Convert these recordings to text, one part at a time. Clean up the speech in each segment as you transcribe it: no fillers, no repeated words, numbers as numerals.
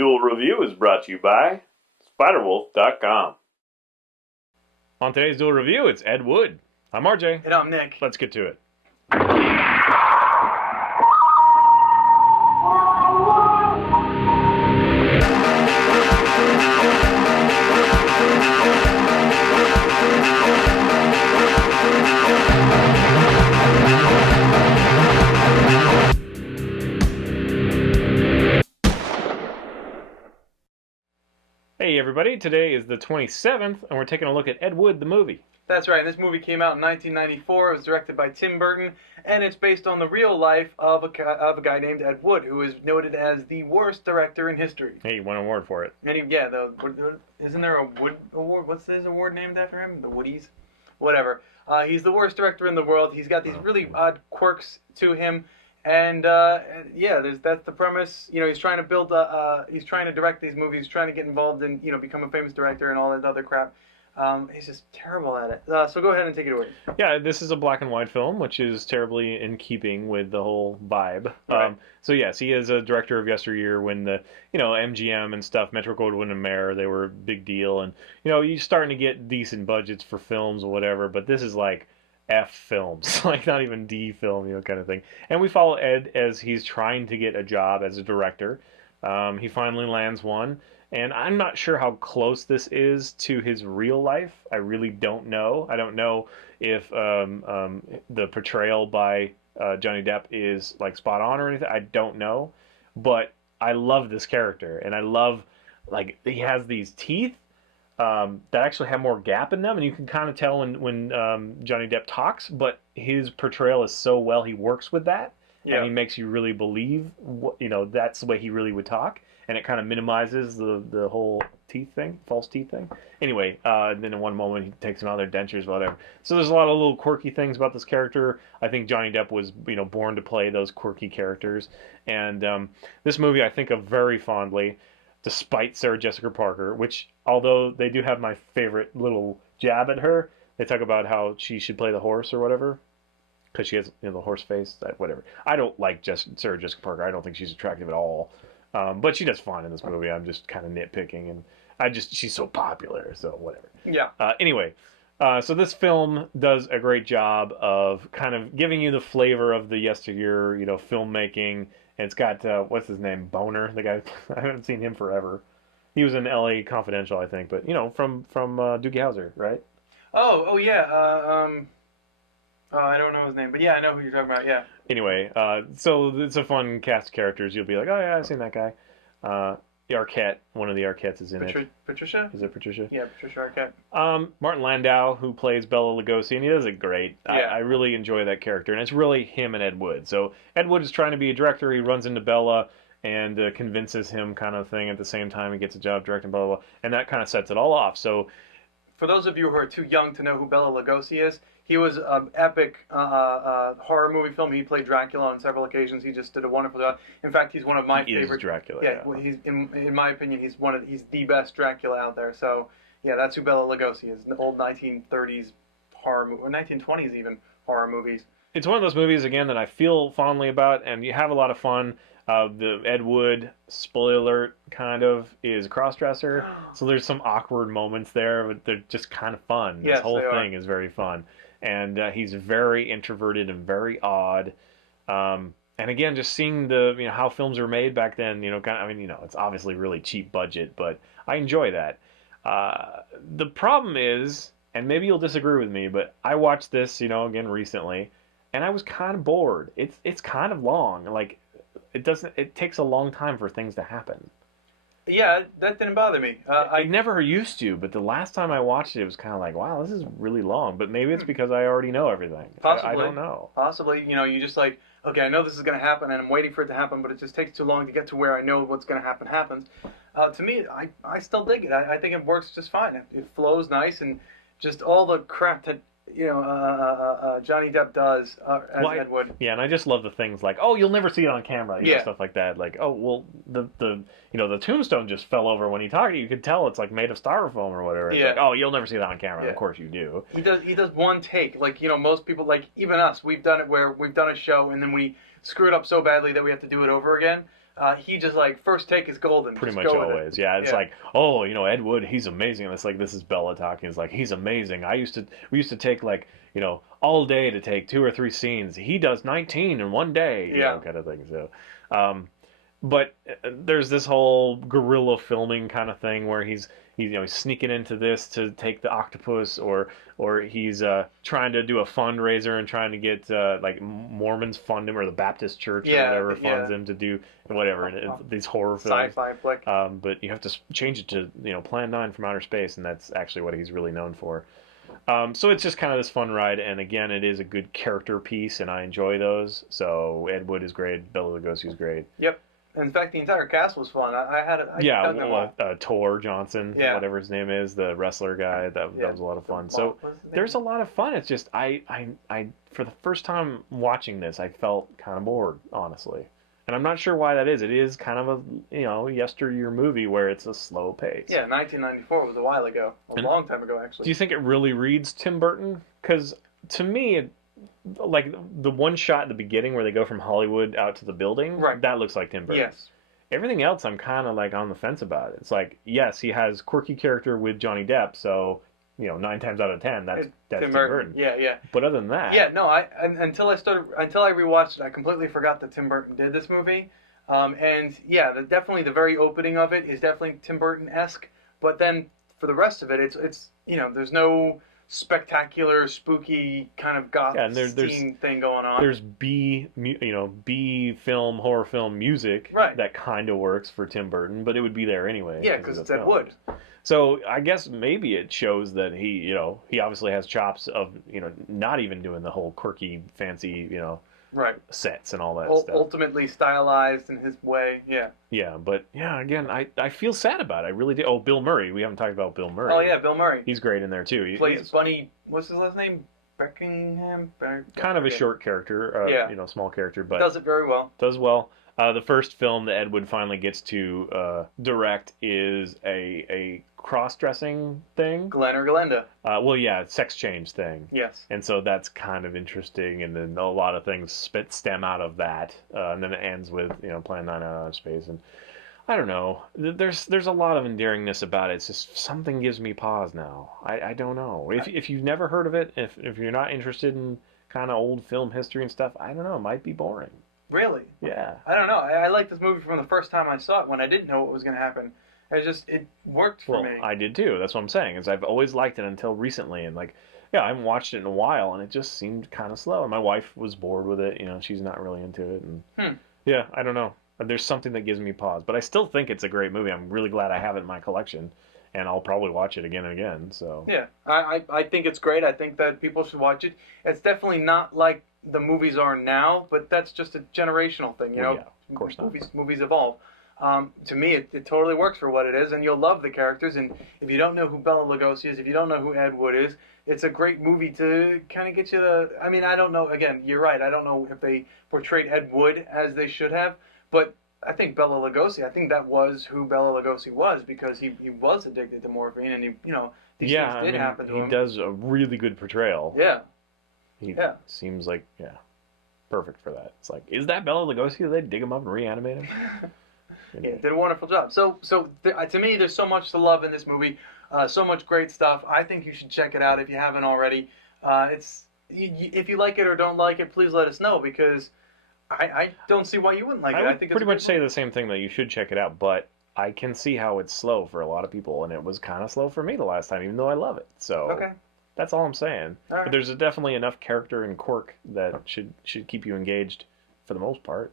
Duel Review is brought to you by SpiderWolf.com. On today's Duel Review, it's Ed Wood. I'm RJ. And I'm Nick. Let's get to it. Hey everybody, today is the 27th, and we're taking a look at Ed Wood, the movie. That's right, this movie came out in 1994, it was directed by Tim Burton, and it's based on the real life of a guy named Ed Wood, who is noted as the worst director in history. Hey, you won an award for it. And isn't there a Wood Award? What's his award named after him? The Woodies? Whatever. He's the worst director in the world, he's got these really odd quirks to him. And that's the premise. You know, he's trying to direct these movies, trying to get involved in, become a famous director and all that other crap. He's just terrible at it. So go ahead and take it away. Yeah, this is a black and white film, which is terribly in keeping with the whole vibe. Right. So yes, he is a director of yesteryear when the, MGM and stuff, Metro-Goldwyn-Mayer, they were a big deal. And, you're starting to get decent budgets for films or whatever, but this is like F films, like not even D film, kind of thing. And we follow Ed as he's trying to get a job as a director. He finally lands one, and I'm not sure how close this is to his real life. I really don't know. I don't know if the portrayal by Johnny Depp is like spot on or anything. I don't know, but I love this character, and I love he has these teeth that actually have more gap in them, and you can kind of tell when Johnny Depp talks, but his portrayal is so well, he works with that, and he makes you really believe, that's the way he really would talk, and it kind of minimizes the whole false teeth thing. Anyway, then in one moment he takes them out of their dentures, whatever. So there's a lot of little quirky things about this character. I think Johnny Depp was, born to play those quirky characters, and this movie I think of very fondly, despite Sarah Jessica Parker, which, although they do have my favorite little jab at her, they talk about how she should play the horse or whatever, because she has the horse face, whatever. I don't like Sarah Jessica Parker. I don't think she's attractive at all, but she does fine in this movie. I'm just kind of nitpicking, and she's so popular, so whatever. Yeah. Anyway, so this film does a great job of kind of giving you the flavor of the yesteryear, filmmaking. And it's got, what's his name, Boner, the guy, I haven't seen him forever. He was in L.A. Confidential, I think, but, from Doogie Howser, right? Oh, yeah, I don't know his name, but yeah, I know who you're talking about, yeah. Anyway, so it's a fun cast of characters. You'll be like, oh yeah, I've seen that guy. The Arquette, one of the Arquettes is in it. Patricia? Is it Patricia? Yeah, Patricia Arquette. Martin Landau, who plays Bela Lugosi, and he does it great. Yeah. I really enjoy that character, and it's really him and Ed Wood. So Ed Wood is trying to be a director. He runs into Bela and convinces him kind of thing. At the same time, he gets a job directing, blah, blah, blah. And that kind of sets it all off. So, for those of you who are too young to know who Bela Lugosi is, he was an epic horror movie film. He played Dracula on several occasions. He just did a wonderful job. In fact, he's one of my favorite. He is Dracula. Yeah, well, he's in my opinion, he's the best Dracula out there. So yeah, that's who Bela Lugosi is. An old 1930s horror movie, or 1920s even horror movies. It's one of those movies again that I feel fondly about, and you have a lot of fun. The Ed Wood, spoiler alert, kind of, is a crossdresser. So there's some awkward moments there, but they're just kind of fun. Yes, this whole thing is very fun. And he's very introverted and very odd. And again, just seeing the how films were made back then, it's obviously really cheap budget, but I enjoy that. The problem is, and maybe you'll disagree with me, but I watched this, again recently, and I was kind of bored. It's kind of long. It takes a long time for things to happen. Yeah, that didn't bother me. I never used to, but the last time I watched it, it was kind of like, wow, this is really long. But maybe it's because I already know everything. Possibly. I don't know. Possibly. You just okay, I know this is going to happen, and I'm waiting for it to happen, but it just takes too long to get to where I know what's going to happen happens. To me, I still dig it. I think it works just fine. It flows nice, and just all the crap that Johnny Depp does as Ed Wood. Yeah, and I just love the things like, oh, you'll never see it on camera, stuff like that. Like, oh, well, the tombstone just fell over when he talked. You could tell it's like made of styrofoam or whatever. It's like, oh, you'll never see that on camera. Yeah. Of course you do. He does one take. Like, most people, like even us, we've done it where we've done a show and then we screw it up so badly that we have to do it over again. he just like first take is golden. Pretty Just much go with always, it. yeah. It's Yeah. like, oh, Ed Wood, he's amazing. And it's like this is Bella talking. It's like he's amazing. We used to take like all day to take 2 or 3 scenes. He does 19 in one day, Yeah. kind of thing. So, um, but there's this whole guerrilla filming kind of thing where he's sneaking into this to take the octopus, or he's trying to do a fundraiser and trying to get like Mormons fund him, or the Baptist church or Yeah, whatever funds him to do whatever, and these horror films. Sci-fi flick. But you have to change it to Plan 9 from Outer Space, and that's actually what he's really known for. So it's just kind of this fun ride, and again, it is a good character piece, and I enjoy those. So Ed Wood is great, Bela Lugosi's great. Yep. In fact, the entire cast was fun. Yeah, dug them all. Tor Johnson, Yeah. whatever his name is, the wrestler guy. That Yeah. was a lot of fun. What So was his name? there's a lot of fun. It's just I for the first time watching this, I felt kind of bored, honestly, and I'm not sure why that is. It is kind of a yesteryear movie where it's a slow pace. Yeah, 1994 was a while ago, long time ago actually. Do you think it really reads Tim Burton? Because to me, like the one shot at the beginning where they go from Hollywood out to the building, Right. that looks like Tim Burton. Yes. Everything else, I'm kind of like on the fence about it. It's like, yes, he has quirky character with Johnny Depp, so 9 times out of 10, that's Tim Burton. Yeah, yeah. But other than that, Yeah, no, until I rewatched it, I completely forgot that Tim Burton did this movie. And yeah, definitely the very opening of it is definitely Tim Burton-esque. But then for the rest of it, it's there's no spectacular, spooky kind of goth Yeah, and there's thing going on. there's B film, horror film music Right. that kind of works for Tim Burton, but it would be there anyway. Yeah, of because the it's Ed films. Wood. So I guess maybe it shows that he obviously has chops of, not even doing the whole quirky, fancy, Right. sets and all that stuff. Ultimately stylized in his way. Yeah. Yeah, but yeah, again, I feel sad about it. I really do. Oh, Bill Murray. We haven't talked about Bill Murray. Oh yeah, Bill Murray. He's great in there too. Plays Bunny. What's his last name? Beckingham. Kind of a short character. Yeah. Small character, but Does it very well. does well. The first film that Ed Wood finally gets to direct is a cross-dressing thing. Glenn or Glenda. Well, yeah, sex change thing. Yes. And so that's kind of interesting, and then a lot of things stem out of that, and then it ends with Plan 9 out of space, and I don't know. There's a lot of endearingness about it. It's just something gives me pause now. I don't know. If you've never heard of it, if you're not interested in kind of old film history and stuff, I don't know. It might be boring. Really? Yeah. I don't know. I liked this movie from the first time I saw it when I didn't know what was going to happen. It worked for Well, me. I did too. That's what I'm saying. Is I've always liked it until recently, and I haven't watched it in a while, and it just seemed kind of slow. And my wife was bored with it. She's not really into it, and yeah, I don't know. There's something that gives me pause, but I still think it's a great movie. I'm really glad I have it in my collection, and I'll probably watch it again and again. So Yeah, I think it's great. I think that people should watch it. It's definitely not like the movies are now, but that's just a generational thing, Well, yeah, of course not. Movies evolve. To me, it totally works for what it is, and you'll love the characters. And if you don't know who Bela Lugosi is, if you don't know who Ed Wood is, it's a great movie to kind of get you the. I mean, I don't know. Again, you're right. I don't know if they portrayed Ed Wood as they should have, but I think Bela Lugosi. I think that was who Bela Lugosi was, because he was addicted to morphine, and these yeah, things did happen to him. he does a really good portrayal. Yeah. He Yeah. seems like perfect for that. It's like, is that Bela Lugosi? Did they dig him up and reanimate him? Yeah, did a wonderful job. So to me, there's so much to love in this movie, so much great stuff. I think you should check it out if you haven't already. If you like it or don't like it, please let us know, because I don't see why you wouldn't like it. I would think it's pretty a great much say movie. the same thing, that you should check it out, but I can see how it's slow for a lot of people, and it was kind of slow for me the last time, even though I love it. So Okay. that's all I'm saying. All right. But there's definitely enough character and quirk that should keep you engaged for the most part.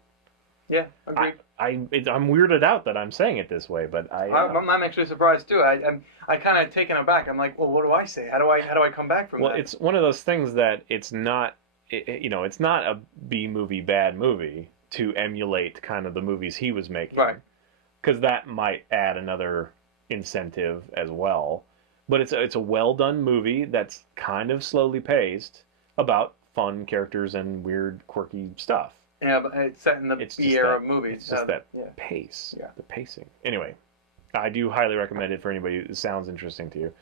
Yeah, agreed. I'm weirded out that I'm saying it this way, but I'm actually surprised too. I kind of taken aback. I'm like, well, what do I say? How do I come back from well, that? it's one of those things that it's not, it's not a B movie, bad movie to emulate kind of the movies he was making. Right. Because that might add another incentive as well. But it's a well done movie that's kind of slowly paced about fun characters and weird, quirky stuff. Yeah, but it's set in the It's B just era that, of movies. It's just that yeah. pace, Yeah. the pacing. Anyway, I do highly recommend it for anybody. It sounds interesting to you.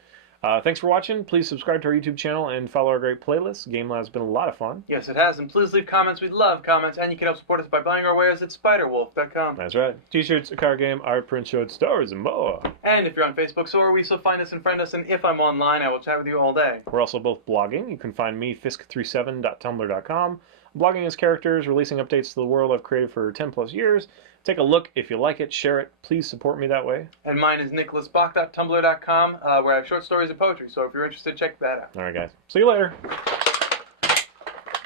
Thanks for watching. Please subscribe to our YouTube channel and follow our great playlist. Game Lab's been a lot of fun. Yes, it has. And please leave comments. We love comments. And you can help support us by buying our wares at spiderwolf.com. That's right. T-shirts, a card game, art, print, short stories, and more. And if you're on Facebook, so are we. So find us and friend us. And if I'm online, I will chat with you all day. We're also both blogging. You can find me, fisk37.tumblr.com. I'm blogging as characters, releasing updates to the world I've created for 10 plus years. Take a look. If you like it, share it. Please support me that way. And mine is nicholasbach.tumblr.com, where I have short stories and poetry. So if you're interested, check that out. All right, guys. See you later.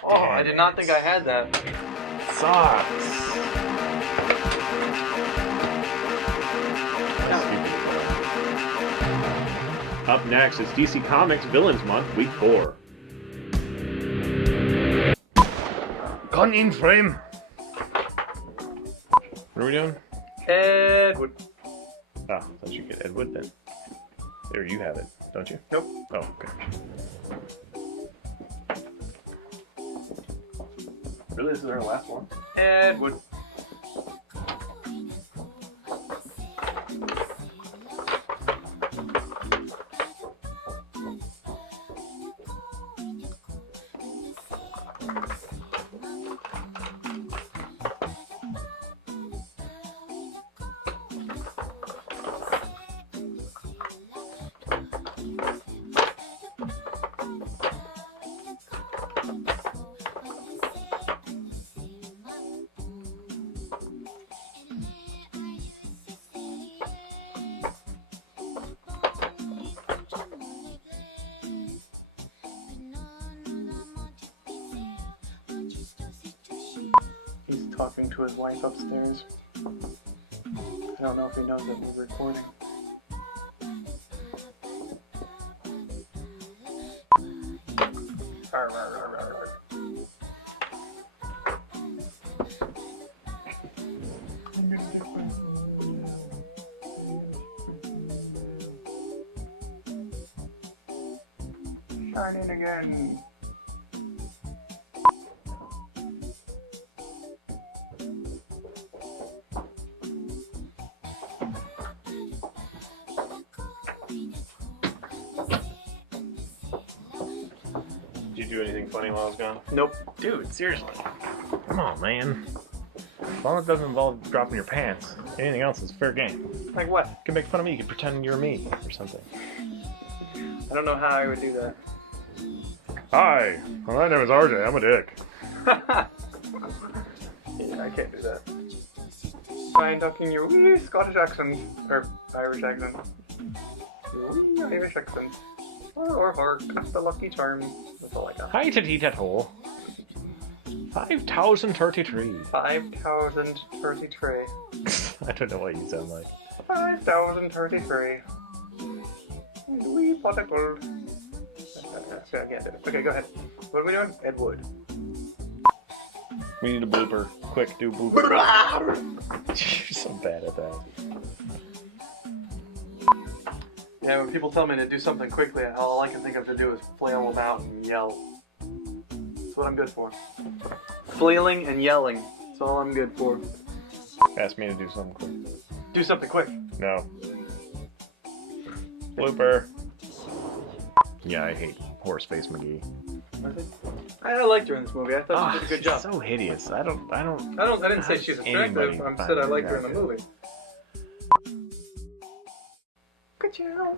Oh, I did not think I had that. Sucks. Up next is DC Comics Villains Month, Week 4. Gun in frame. What are we doing? Edward. Oh, I thought you get Ed Wood then. There, you have it, don't you? Nope. Oh, okay. Really, this is our last one? Edward. He's talking to his wife upstairs. I don't know if he knows that we're recording. Arr, arr, arr, arr, arr. Shining again. Did you do anything funny while I was gone? Nope. Dude, seriously. Come on, man. As long as it doesn't involve dropping your pants. Anything else is fair game. Like what? You can make fun of me. You can pretend you're me or something. I don't know how I would do that. Hi, my name is RJ. I'm a dick. Yeah, I can't do that. Try and talking your wee Scottish accent, or Irish accent. Your wee Irish accent. Or that's the lucky charm. That's all I got. Hi, titty-tat-hole. 5033. 5033. I don't know what you sound like. 5033. Wee pot of gold. I can't do it. Okay, go ahead. What are we doing? Ed Wood. We need a blooper. Quick, do a blooper. You're so bad at that. Yeah, when people tell me to do something quickly, all I can think of to do is flail about and yell. That's what I'm good for. Flailing and yelling. That's all I'm good for. Ask me to do something quick. Do something quick. No. Blooper. Yeah, I hate Horseface McGee. I liked her in this movie. I thought she did a good job. So hideous. I didn't say she's attractive. I said I liked her in the movie. Good job.